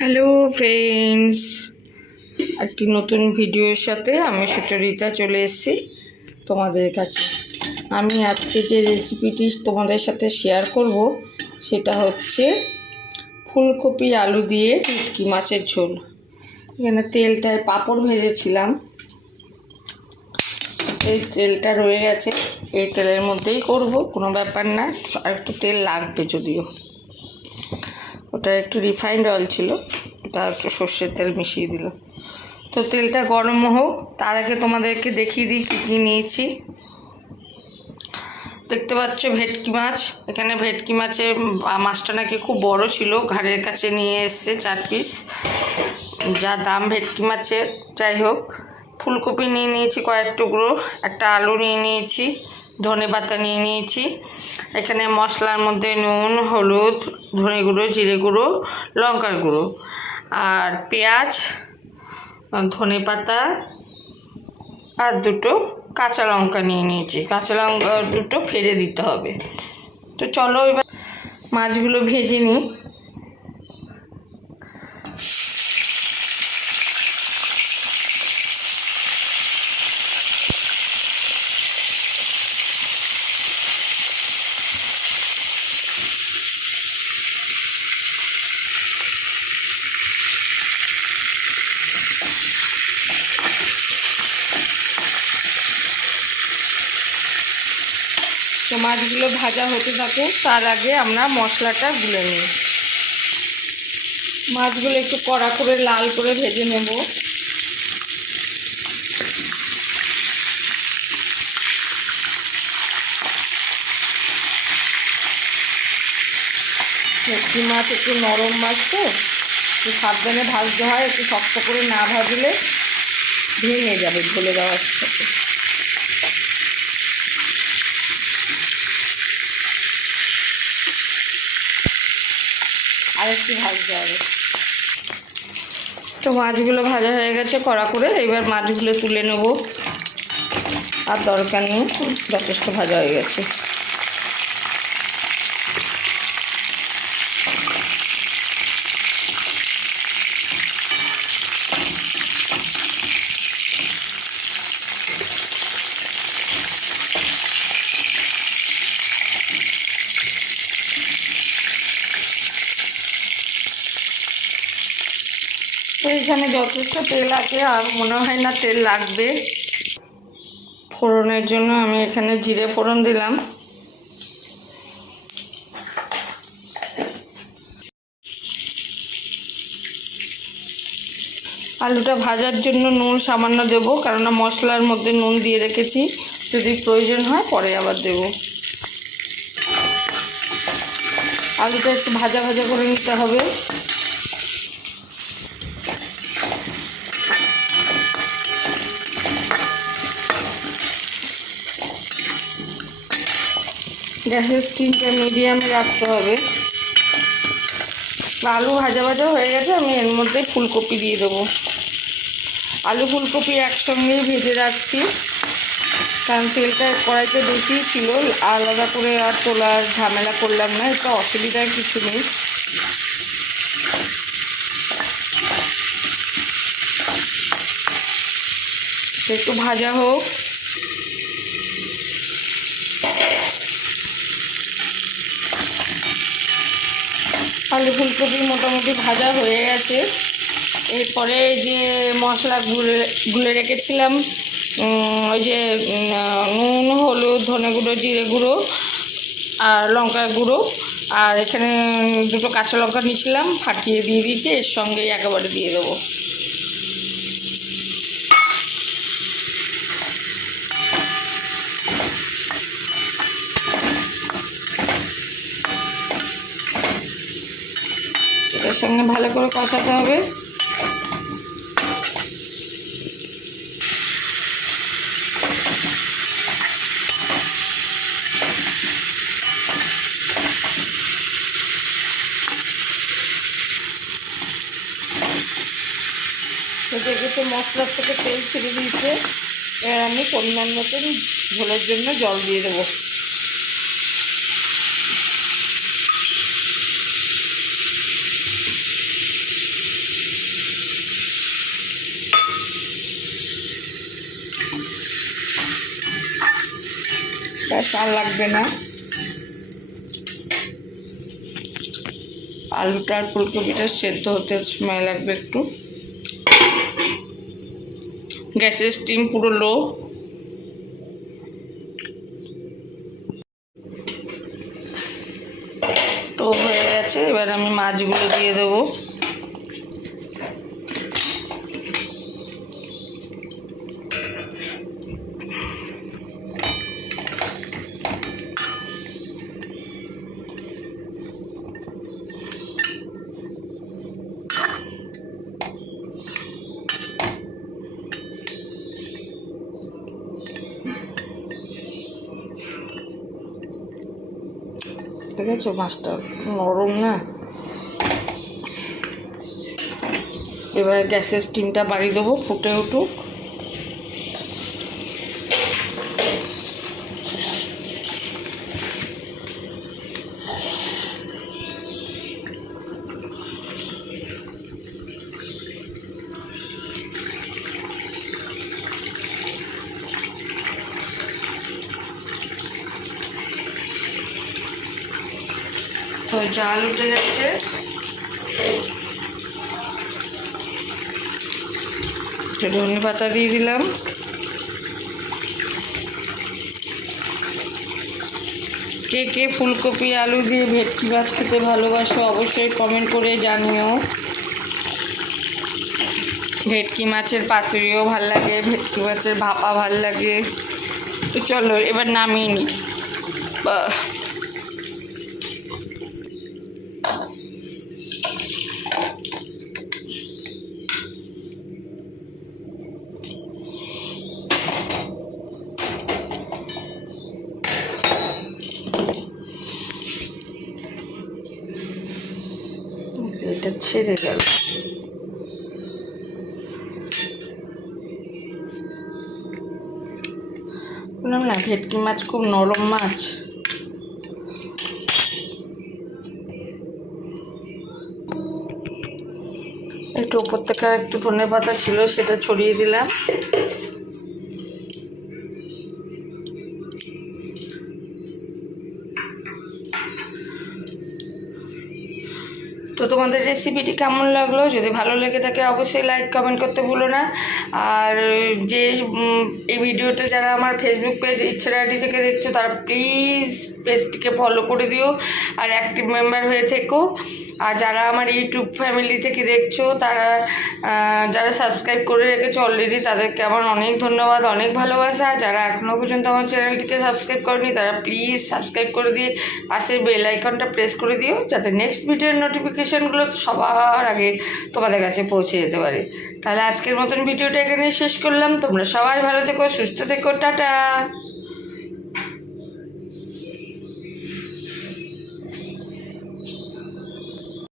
Hello friends একটি নতুন ভিডিওর সাথে আমি সুচরিতা চলে এসেছি তোমাদের কাছে। আমি আজকে যে রেসিপিটি তোমাদের সাথে শেয়ার করব, সেটা হচ্ছে ফুলকপি আলু দিয়ে ভেটকি মাছের ঝোল। এখানে তেলটায় পাঁপড় ভেজেছিলাম। এই তেলটা রয়ে গেছে। এই তেলের মধ্যেই করব, কোনো ব্যাপার না। আর একটু তেল লাগবে যদিও। ওটা একটু রিফাইন্ড অয়েল ছিল, ওটা একটু সর্ষের তেল মিশিয়ে দিল। তো তেলটা গরম হোক, তার আগে তোমাদেরকে দেখিয়ে দিই কী কী নিয়েছি। দেখতে পাচ্ছ ভেটকি মাছ, এখানে ভেটকি মাছের মাছটা নাকি খুব বড় ছিল, ঘাড়ের কাছে নিয়ে এসছে চার পিস যা দাম ভেটকি মাছের যাই হোক। ফুলকপি নিয়ে নিয়েছি কয়েক টুকরো, একটা আলু নিয়ে নিয়েছি। ধনে পাতা নিয়ে নিয়েছি। এখানে মশলার মধ্যে নুন, হলুদ, ধনে গুঁড়ো, জিরে গুঁড়ো, লঙ্কার গুঁড়ো। আর পেঁয়াজ, ধনে পাতা আর দুটো কাঁচা লঙ্কা নিয়ে নিয়েছি। কাঁচা লঙ্কা দুটো ফেলে দিতে হবে। তো চলো এবার মাছগুলো ভেজে নিই। তো মাছগুলো ভাজা হতে থাকে তার আগে আমরা মশলাটা গুলে নিই। মাছগুলো একটু কড়া করে লাল করে ভেজে নেব। ভেটকি মাছ একটু নরম মাছ তো, একটু সাবধানে ভাজতে হয়, একটু শক্ত করে না ভাজলে ভেঙে যাবে ঝোলে দেওয়ার সাথে। একটু ভাজতে হবে। তো মাছগুলো ভাজা হয়ে গেছে কড়া করে, এবার মাছগুলো তুলে নেব। আর দরকার নেই, যথেষ্ট ভাজা হয়ে গেছে। এখানে যথেষ্ট তেল আছে, আর মনে হয় না তেল লাগবে। ফোড়নের জন্য আমি এখানে জিরে ফোড়ন দিলাম। আলুটা ভাজার জন্য নুন সামান্য দেব, কেননা মশলার মধ্যে নুন দিয়ে রেখেছি। যদি প্রয়োজন হয় পরে আবার দেব। আলুটা একটু ভাজা ভাজা করে নিতে হবে। গ্যাসের স্টিমটা মিডিয়ামে রাখতে হবে। আলু ভাজা ভাজা হয়ে গেছে, আমি এর মধ্যে ফুলকপি দিয়ে দেবো। আলু ফুলকপি একসঙ্গেই ভেজে রাখছি, কারণ তেলটা কড়াইতে বেশি ছিল, আলাদা করে আর তোলার ঝামেলা করলাম না এটা অসুবিধার কিছু নেই। একটু ভাজা হোক। আলু ফুলকপি মোটামুটি ভাজা হয়ে গেছে। এরপরে যে মশলা গুলে গুলে রেখেছিলাম ওই যে নুন, হলুদ, ধনে গুঁড়ো, জিরে গুঁড়ো আর লঙ্কা গুঁড়ো। আর এখানে দুটো কাঁচা লঙ্কা নিয়েছিলাম, ফাটিয়ে দিয়ে দিয়েছি, এর সঙ্গেই একেবারে দিয়ে দেবো। সঙ্গে ভালো করে কষাতে হবে। তো দেখেছ মশলার থেকে তেল ছেড়ে দিয়েছে। এবার আমি পরিমাণ মতন ঝোলের জন্য জল দিয়ে দেবো। চাল লাগবে না। আলুটা আর ফুলকপিটা সেদ্ধ হতে সময় লাগবে একটু। গ্যাসের স্টিম পুরো লো তো হয়ে গেছে, এবার আমি মাছগুলো দিয়ে দেবো। আছে মাছটা নরম না? এবার গ্যাসের স্টিমটা বাড়িয়ে দেবো ফুটে উঠুক। তো জাল উঠে একটু ধনে পাতা দিয়ে দিলাম। কে কে ফুলকপি, আলু দিয়ে ভেটকি মাছ খেতে ভালোবাসো অবশ্যই কমেন্ট করে জানিও। ভেটকি মাছের পাতুরিও ভালো লাগে, ভেটকি মাছের ভাপা ভালো লাগে। তো চলো এবার নামিয়ে নিই ছেড়ে গেল। না, ভেটকি মাছ খুব নরম মাছ। একটু আর একটু ধনে পাতা ছিল, সেটা ছড়িয়ে দিলাম। তো তোমাদের রেসিপিটি কেমন লাগল? যদি ভালো লেগে থাকে, অবশ্যই লাইক কমেন্ট করতে ভুলো না। আর যে এই ভিডিওটা যারা আমার ফেসবুক পেজ ইচ্ছা আইডি থেকে দেখছ, তারা প্লিজ পেজটিকে ফলো করে দিও আর অ্যাক্টিভ মেম্বার হয়ে থেকো। আর যারা আমার ইউটিউব ফ্যামিলি থেকে দেখছ, তারা যারা সাবস্ক্রাইব করে রেখেছো অলরেডি তাদেরকে আমার অনেক ধন্যবাদ, অনেক ভালোবাসা। যারা এখনও পর্যন্ত আমার চ্যানেলটিকে সাবস্ক্রাইব করেনি, তারা প্লিজ সাবস্ক্রাইব করে দিয়ে পাশের বেল আইকনটা প্রেস করে দিও, যাতে নেক্সট ভিডিওর নোটিফিকেশানগুলো সবার আগে তোমাদের কাছে পৌঁছে যেতে পারে। তাহলে আজকের মতন ভিডিওটা এখানে শেষ করলাম। তোমরা সবাই ভালো থেকো, সুস্থ থেকো, টাটা।